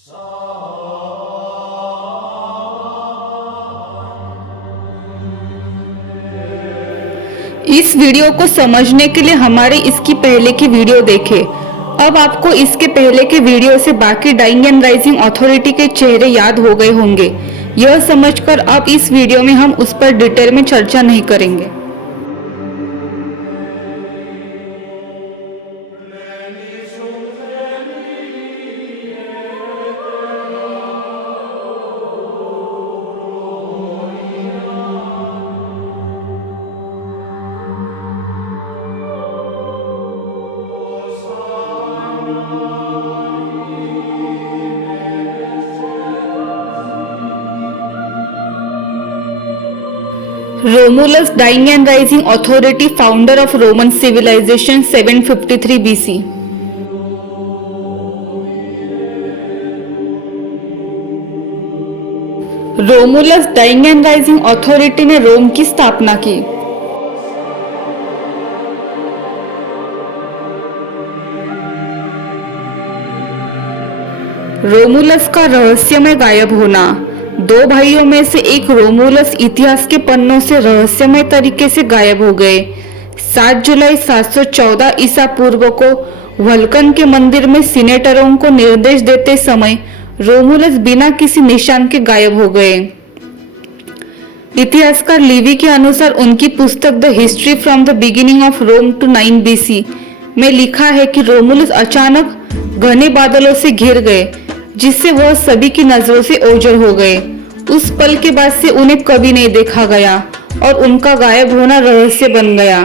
इस वीडियो को समझने के लिए हमारे इसकी पहले की वीडियो देखें। अब आपको इसके पहले के वीडियो से बाकी डाइंग एंड राइजिंग अथॉरिटी के चेहरे याद हो गए होंगे। यह समझकर अब इस वीडियो में हम उस पर डिटेल में चर्चा नहीं करेंगे। Romulus, dying and rising authority, founder of Roman civilization, 753 BC. Romulus dying and rising authority ने रोम की स्थापना की। रोमुलस का रहस्यमय गायब होना। दो भाइयों में से एक रोमुलस इतिहास के पन्नों से रहस्यमय तरीके से गायब हो गए। 7 जुलाई 714 ईसा पूर्व को वल्कन के मंदिर में सीनेटरों को निर्देश देते समय रोमुलस बिना किसी निशान के गायब हो गए। इतिहासकार लिवी के अनुसार उनकी पुस्तक the history from the beginning of Rome to 9 BC में लिखा है कि रोमुलस अचानक घने बादलों से घिर गए, जिससे वह सभी की नजरों से ओझल हो गए। उस पल के बाद से उन्हें कभी नहीं देखा गया और उनका गायब होना रहस्य बन गया।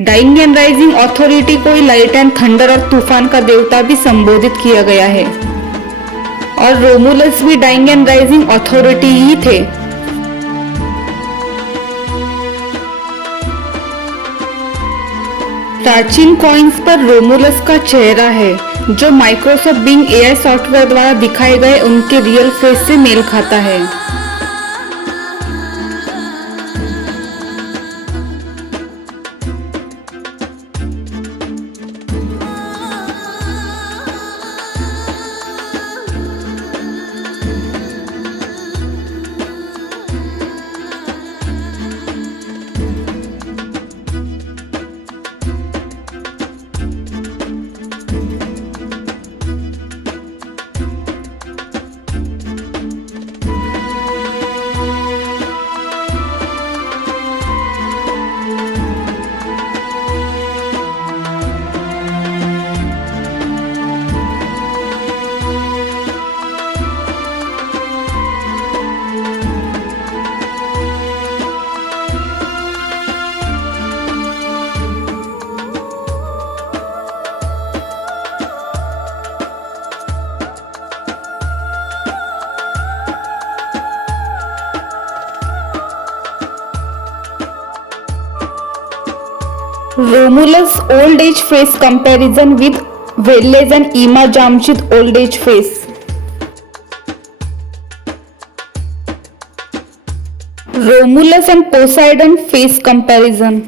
डाइंग एंड राइजिंग अथॉरिटी को लाइट एंड थंडर और तूफान का देवता भी संबोधित किया गया है, और रोमुलस भी डाइंग एंड राइजिंग अथॉरिटी ही थे। प्राचीन कॉइन्स पर रोमुलस का चेहरा है, जो माइक्रोसॉफ्ट बिंग AI सॉफ्टवेयर द्वारा दिखाए गए उनके रियल फेस से मेल खाता है। Romulus old age face comparison with Velez and Ima Jamshid old age face. Romulus and Poseidon face comparison.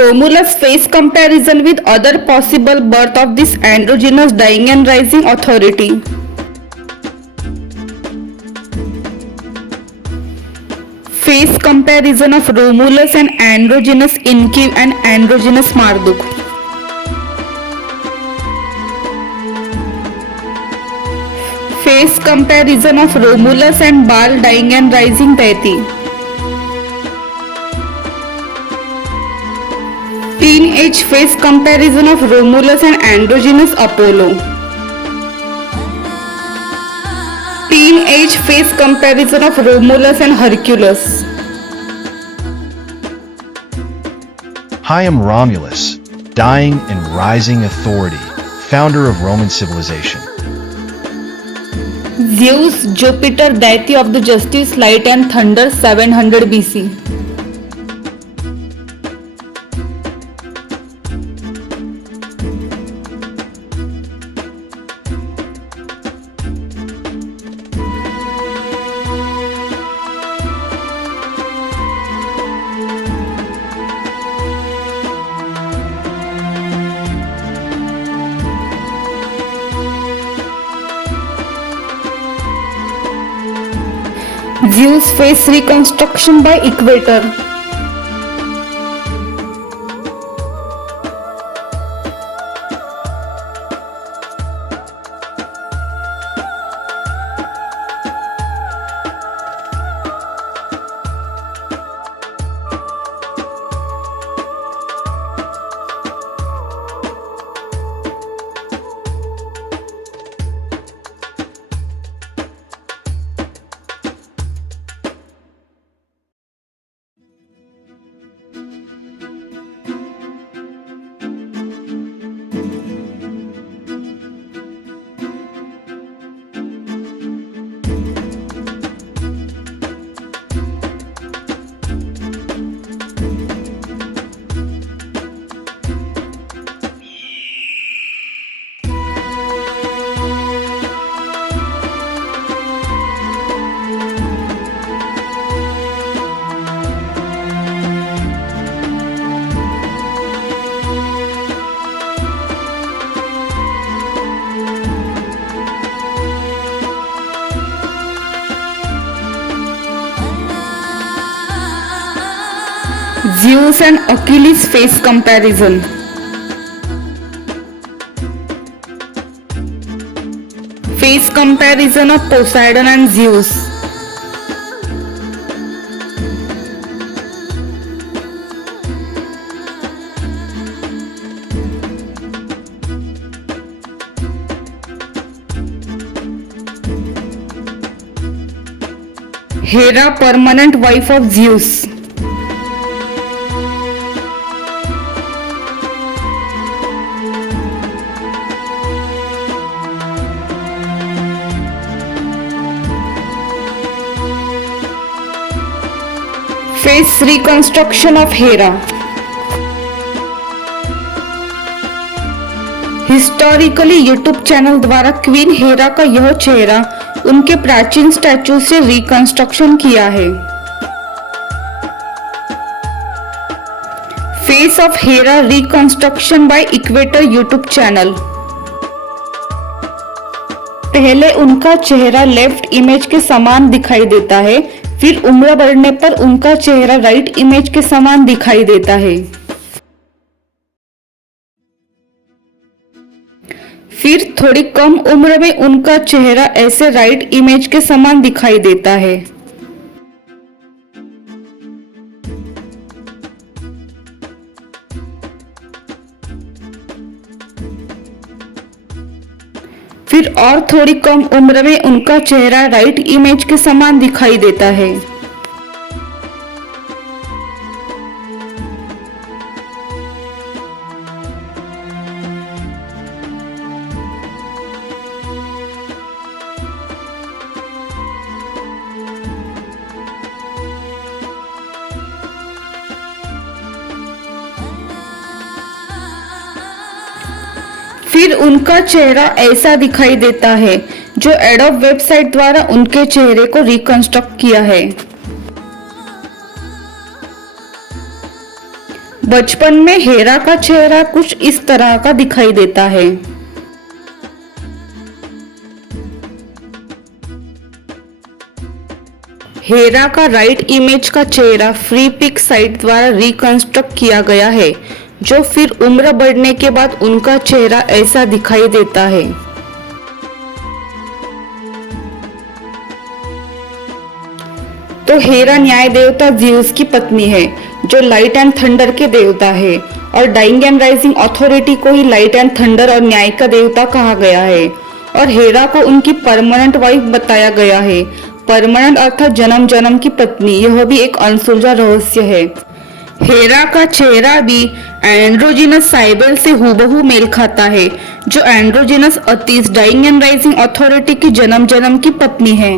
Romulus face comparison with other possible birth of this androgynous dying and rising authority. Face comparison of Romulus and androgynous Inki and androgynous Marduk. Face comparison of Romulus and Baal dying and rising deity. Teenage face comparison of Romulus and androgynous Apollo. Teenage face comparison of Romulus and Hercules. I am Romulus, dying and rising authority, founder of Roman civilization. Zeus, Jupiter, deity of the justice, light and thunder, 700 BC. Zeus face reconstruction by equator. Zeus and Achilles face comparison. Face comparison of Poseidon and Zeus. Hera, permanent wife of Zeus. Face reconstruction of Hera. Historically YouTube channel द्वारा queen Hera का यह चेहरा उनके प्राचीन statue से reconstruction किया है। Face of Hera reconstruction by Equator YouTube channel. पहले उनका चेहरा लेफ्ट इमेज के समान दिखाई देता है, फिर उम्र बढ़ने पर उनका चेहरा राइट इमेज के समान दिखाई देता है। फिर थोड़ी कम उम्र में उनका चेहरा ऐसे राइट इमेज के समान दिखाई देता है। फिर और थोड़ी कम उम्र में उनका चेहरा राइट इमेज के समान दिखाई देता है। फिर उनका चेहरा ऐसा दिखाई देता है जो एडोब वेबसाइट द्वारा उनके चेहरे को रिकंस्ट्रक्ट किया है। बचपन में हेरा का चेहरा कुछ इस तरह का दिखाई देता है। हेरा का राइट इमेज का चेहरा फ्री पिक साइट द्वारा रिकंस्ट्रक्ट किया गया है, जो फिर उम्र बढ़ने के बाद उनका चेहरा ऐसा दिखाई देता है। तो हेरा न्याय देवता ज़्यूस की पत्नी है, जो लाइट एंड थंडर के देवता है, और डाइंग एंड राइजिंग अथॉरिटी को ही लाइट एंड थंडर और न्याय का देवता कहा गया है। और हेरा को उनकी परमानेंट वाइफ बताया गया है। परमानेंट अर्थात जन्म जन्म की पत्नी, यह भी एक अनसुलझा रहस्य है। हेरा का चेहरा भी एंड्रोजिनस साइबेल से हूबहू मेल खाता है, जो androgynous Attis dying and rising authority की जन्म जन्म की पत्नी है।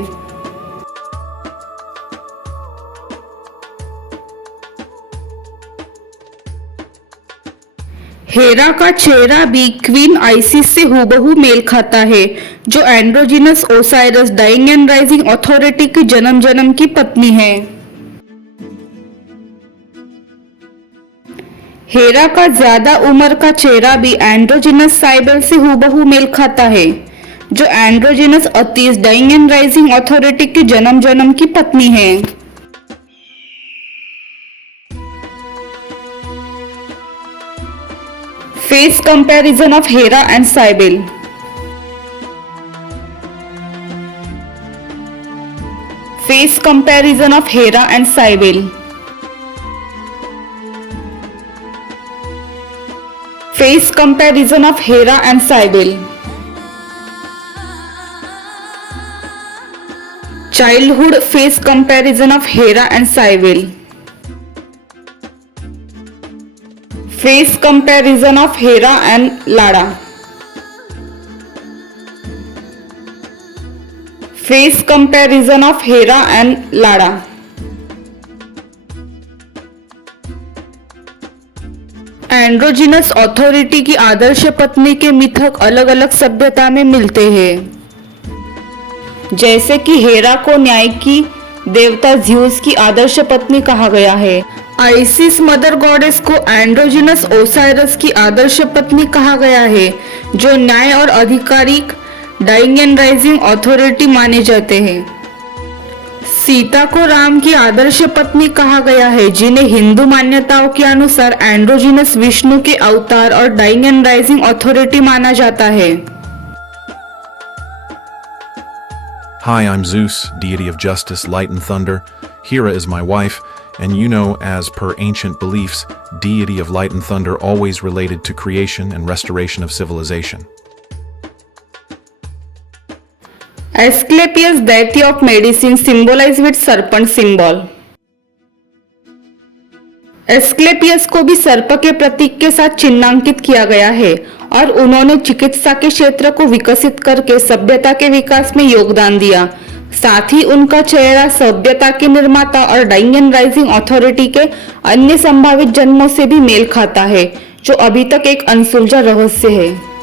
हेरा का चेहरा भी क्वीन आइसिस से हूबहू मेल खाता है, जो androgynous ओसाइरस dying and rising authority की जन्म जन्म की पत्नी है। हेरा का ज्यादा उम्र का चेहरा भी एंड्रोजिनस साइबेल से हूबहू मेल खाता है, जो androgynous Attis dying and rising authority की जन्म जन्म की पत्नी है। Face comparison of Hera and Cybele. Face comparison of Hera and Cybele. Face comparison of Hera and Cybele. Childhood face comparison of Hera and Cybele. Face comparison of Hera and Lada. Face comparison of Hera and Lada. Androgynous authority की आदर्श पत्नी के मिथक अलग अलग सभ्यता में मिलते हैं। जैसे कि हेरा को न्याय की देवता ज़्यूस की आदर्श पत्नी कहा गया है। आइसिस मदर गॉडेस को एंड्रोजिनस ओसाइरस की आदर्श पत्नी कहा गया है, जो न्याय और आधिकारिक डाइंग एंड राइजिंग अथॉरिटी माने जाते हैं। सीता को राम की आदर्श पत्नी कहा गया है, जिन्हें हिंदू मान्यताओं के अनुसार एंड्रोजिनस विष्णु के अवतार और डाइंग एंड राइजिंग अथॉरिटी माना जाता है। Hi, I'm Zeus, deity of justice, light and thunder. Hera is my wife, and you know, as per ancient beliefs, deity of light and thunder always related to creation and restoration of civilization. Asclepius, deity of medicine, symbolized with serpent symbol. Asclepius को भी सर्प के प्रतीक के साथ चिन्हांकित किया गया है और उन्होंने चिकित्सा के क्षेत्र को विकसित करके सभ्यता के विकास में योगदान दिया। साथ ही उनका चेहरा सभ्यता के निर्माता और डाइंग एंड राइजिंग अथॉरिटी के अन्य संभावित जन्मों से भी मेल खाता है, जो अभी तक एक अनसुलझा रहस्य है।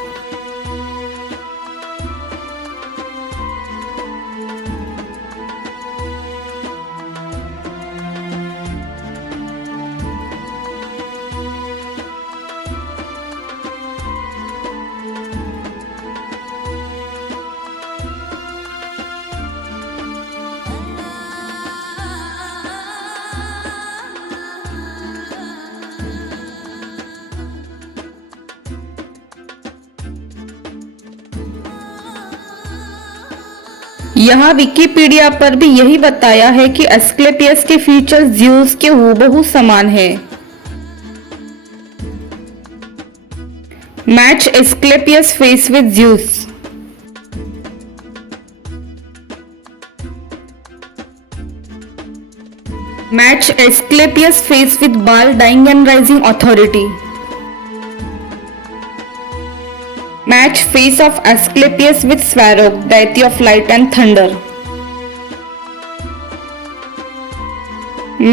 यहाँ विकिपीडिया पर भी यही बताया है कि एस्क्लेपियस के फीचर्स ज़्यूस के हूबहू समान है। Match Asclepius face with Zeus. Match Asclepius face with Baal dying and rising authority. Match face of Asclepius with Swaroc, deity of light and thunder.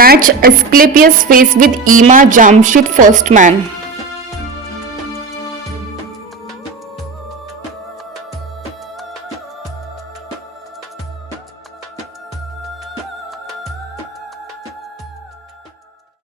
Match Asclepius face with Ema Jamshid, first man.